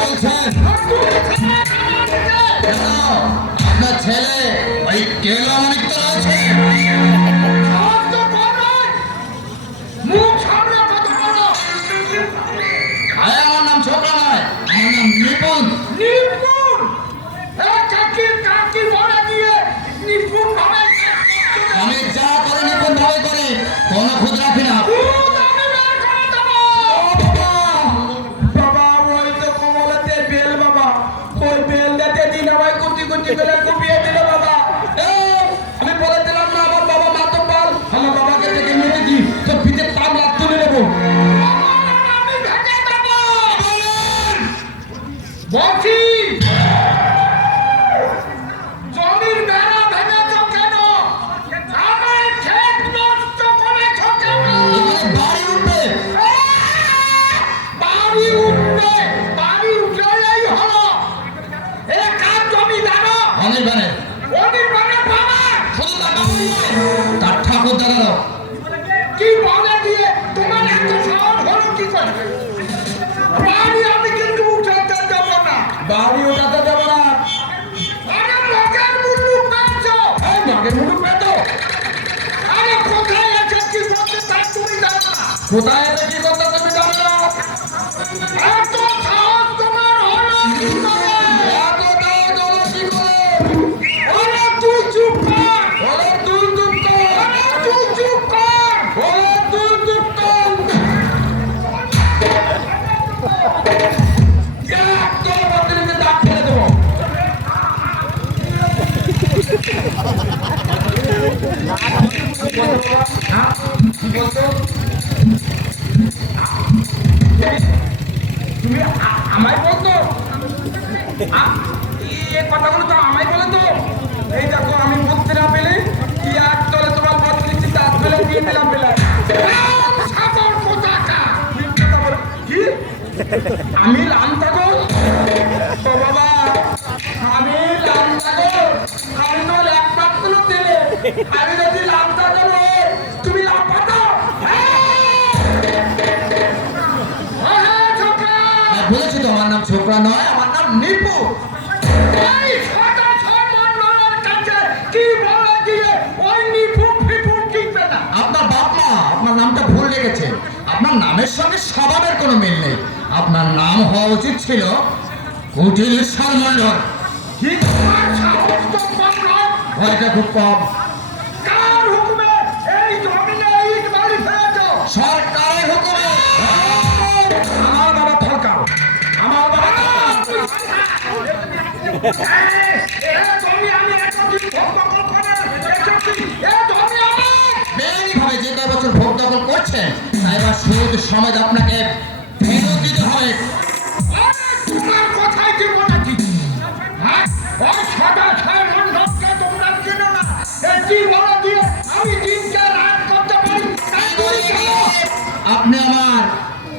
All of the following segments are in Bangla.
বলছেন? আপনার ছেলে ওই কেলো অনেক তো রয়েছে। আমার নাম ছোকরা নয়, আমার নাম নিপুণ। আমি যা করে নিপুণ ভাবে করি, কোনো খুদ রাখি না। আমি বলেছিলাম না আমার বাবা মাতব্বর, আমার বাবাকে থেকে নিয়ে দিই তো পিঠে তাবলা তুলে নেবো। বলছি জমির বেড়া ভেঙেছ কেন? আমার ক্ষেত নষ্ট করেছ কেন? বাড়ি উঠবে, বাড়ি উঠবে, বাড়ি উঠলেই হলো। এ কার জমি জানো? অনির্বাণের। অনির্বাণের বাবা। শুধু তার বাবাই নয়, তার ঠাকুর দাদারও। কি বলে দিয়ে তোমার এত সাহস হলো কি করে? বাড়ি আমি কিন্তু উঠাতে দেব না। বাড়ি ওঠাতে দেব না। আরে মগের মুলুক পেয়েছ। এই মগের মুলুক পেতো। আরে কোথায় আছে কি করতে তা তুমি জানো না। কোথায় আছে কি করতে তুমি জানো না। এত সাহস তোমার হলো কি করে? এত দাঁত হলো কি করে? ওরে তুই চুপ কর। বলো তুই চুপ কর। ওরে তুই চুপ কর। বলো তুই চুপ কর। তোর মন্দিরে দাঁত ফেলে দেবো। তুমি আমায় বলতো এই কথাগুলো তো আমায় বলে তো। এই দেখো আমি বুঝতে না পেলে কি এক তলে তোমার বদলিছি তার তলে দিয়ে দিলাম পেলে সাগর কোথাকা কি আমি লামতাগো ও বাবা আমি লামতাগো আমি নল একমাত্র দিলে আমি যদি লামতাগো তুমি লামপাতো বলেছি তো আমার নাম ছোকরা নয়, আমার নাম নিপু। এই ছটা ছয় মন্ডলের কাছে কি বলে দিয়ে ওই নিপুণ ফিপুণ টিকবে না। আপনার বাপ মা আপনার নামটা ভুল রেখেছে। আপনার নামের সঙ্গে স্বভাবের কোনো মিল নেই। আপনার নাম হওয়া উচিত ছিল কুটিরেশ্বর মন্ডল। কি তোমার সাহস তো কম নয়। ভয়টা খুব কম। কার হুকুমে এই জমিনে ইট বাড়ি ফেলেছ? সরকারের হুকুমে। আমার বাবা ফরকাও আমার বাবা জমি আমি এতদিন ভোগ দখল করে এসেছি। এ জমি আমার। বেআইনিভাবে যে কয় বছর ভোগ দখল করছেন, তাই এবার সুদ সমেত আপনাকে ফেরত দিতে হবে। আরে তোমার কথাই দিব নাকি? হ্যাঁ ওই ছটা ছয় মন্ডলকে তোমরা চেনো না। এই কি বলে দিয়ে আমি দিনকে রাত করতে পারি তাই বলি কেন? আপনি আমার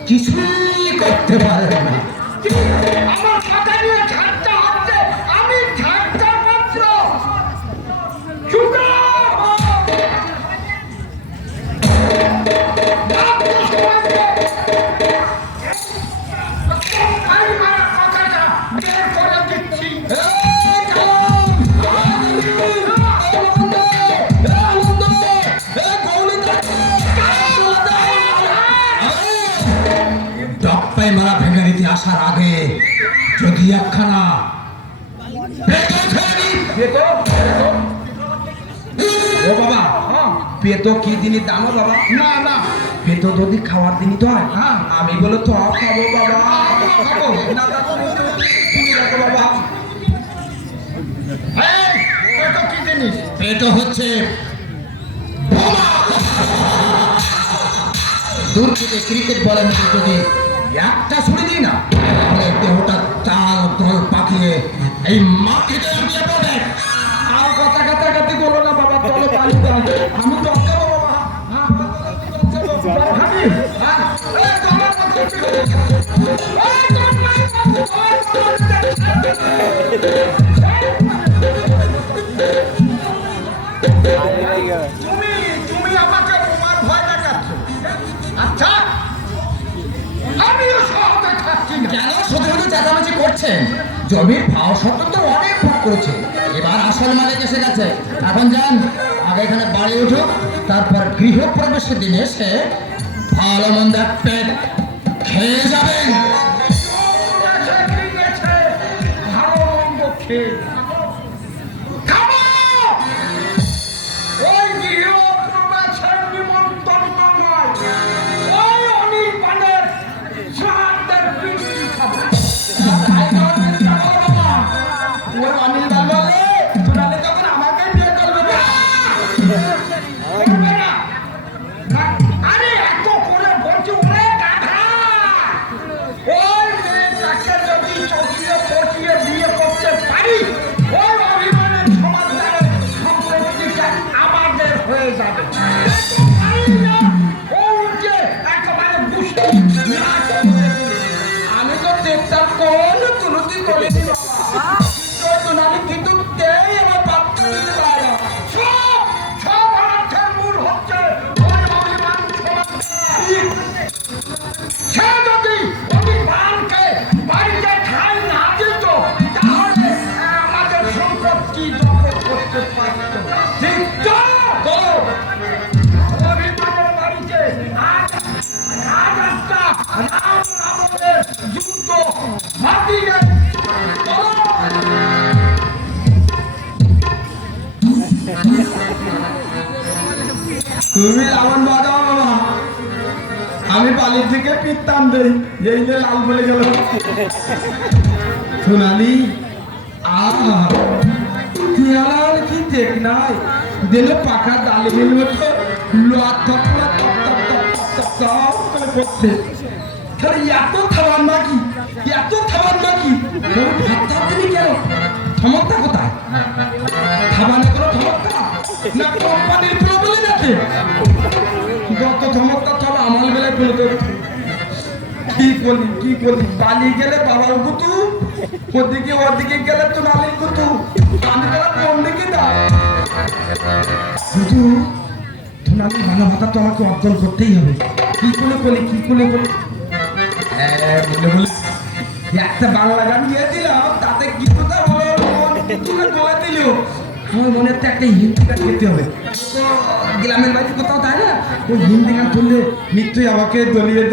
কিছুই করতে পারেন না। কি আমার মাথা নিয়ে ঝাড়টা হচ্ছে? আমি ঝাড়টা মাত্র শুনো আমি মারা কথাটা বের করে দিচ্ছি। ডপ্পাই মারা ভেঙে দিতে আসার আগে যদি একখানা পেটো খেয়ে নিই। ও বাবা, পেটো কি দিনই জানো বাবা? না না পেটো যদি খাওয়ার দিনই তো হয়। হ্যাঁ আমি বলে তো খাবো বাবা। খাবো না তুমি দেখো বাবা, এই এটা কি জিনিস? পেটো হচ্ছে দূর থেকে ক্রিকেট বলের মতো যদি একটা ছুড়ে দিই না, তাহলে দেহটা চাল তল পাকিয়ে এই মাটিতে উঠে পড়বে। আর কথা কাটাকাটি করো না বাবা, চলো পানি দাও। আমি তো যাবো বাবা। ভাবি এই তোমার মতো তুমি আমাকে তোমার ভয় দেখাচ্ছ। আচ্ছা আমিও সহজে থাকছি না। কেন শুধু শুধু চেঁচামেচি দেখছেন জমির ভাও শর্ত তো অনেক ভাগ করেছে, এবার আসল মালিক এসে গেছে। এখন যান, আগে এখানে বাড়ি উঠুক, তারপর গৃহপ্রবেশের দিনে এসে ভালো মন্দ এক পেট খেয়ে যাবেন। ভালো মন্দ খেয়ে খাবো। ওই গৃহপ্রবেশের নিমন্ত্রণ নয়, ওই অনিল পানের শ্রাদ্ধের পিন্ডি খাবো। ওই অনিল পাল বলে তোরালে তখন আমাকে বিয়ে করবে না। করবে না। আরে এত করে বলছি ওরে গাধা, ওই মেয়েটাকে যদি চকিয়ে পটিয়ে বিয়ে করতে পারি, ওই অভিমানের সমাজের সম্পত্তিটা আমাদের হয়ে যাবে। কিন্তু পারি না, ও উঠে একেবারে দুষ্ট নাচ করে। আমি তো দেখতাম কোন তুলসী করিনি বাবা, কিন্তু আমি কিন্তু দেই আমার বাচ্চা দিতে পারে না। সব অর্থের মূল হচ্ছে ওই অভিমান সমাজ। সে যদি অভিমানকে বাড়িতে ঠাঁই না দিত, তাহলে আমাদের সম্পত্তি দখল করতে পারত। ঠিক তো? বলো। অভিমানের বাড়িতে আজ একটা রাম রাবণের যুদ্ধ ঘটিয়ে বলো। তুমি রাবণ বাজাও বাবা, আমি বালির থেকে পিত্তাম দেই, এই যে লাল বলে গেল। সোনালি তিয়ালার কি দেখ নাই, দিলে পাখা ডালে মিলবে তো লোয়া থপ করে পড়ছে। তাহলে এত থাবার নাকি, এত থাবার নাকি? ভাবতে তুমি কেন? ক্ষমতা কোথায়? খাবারের কোনো ক্ষমতা না, কোম্পানির প্রবলেম আছে। যত ক্ষমতা সব আমার বেলায় পেলে। কি করলি বালি গেলে বাবার কুতু, ওদিকে গেলে তো নালির কুতু, আমি বেলা কোন দিকে দা শুধু সোনালি মানবতা তো আমাকে অর্জন করতেই হবে। কি করে বলি বলে একটা বাংলা গান গিয়ে দিলাম, তাতে কি কথা বলো বলে দিল। আমার মনে হচ্ছে একটা হিন্দি গান গেতে হবে, তো গ্রামের বাড়ি কোথাও তাই না, ওই হিন্দি গান করলে নিশ্চয়ই আমাকে দলিয়ে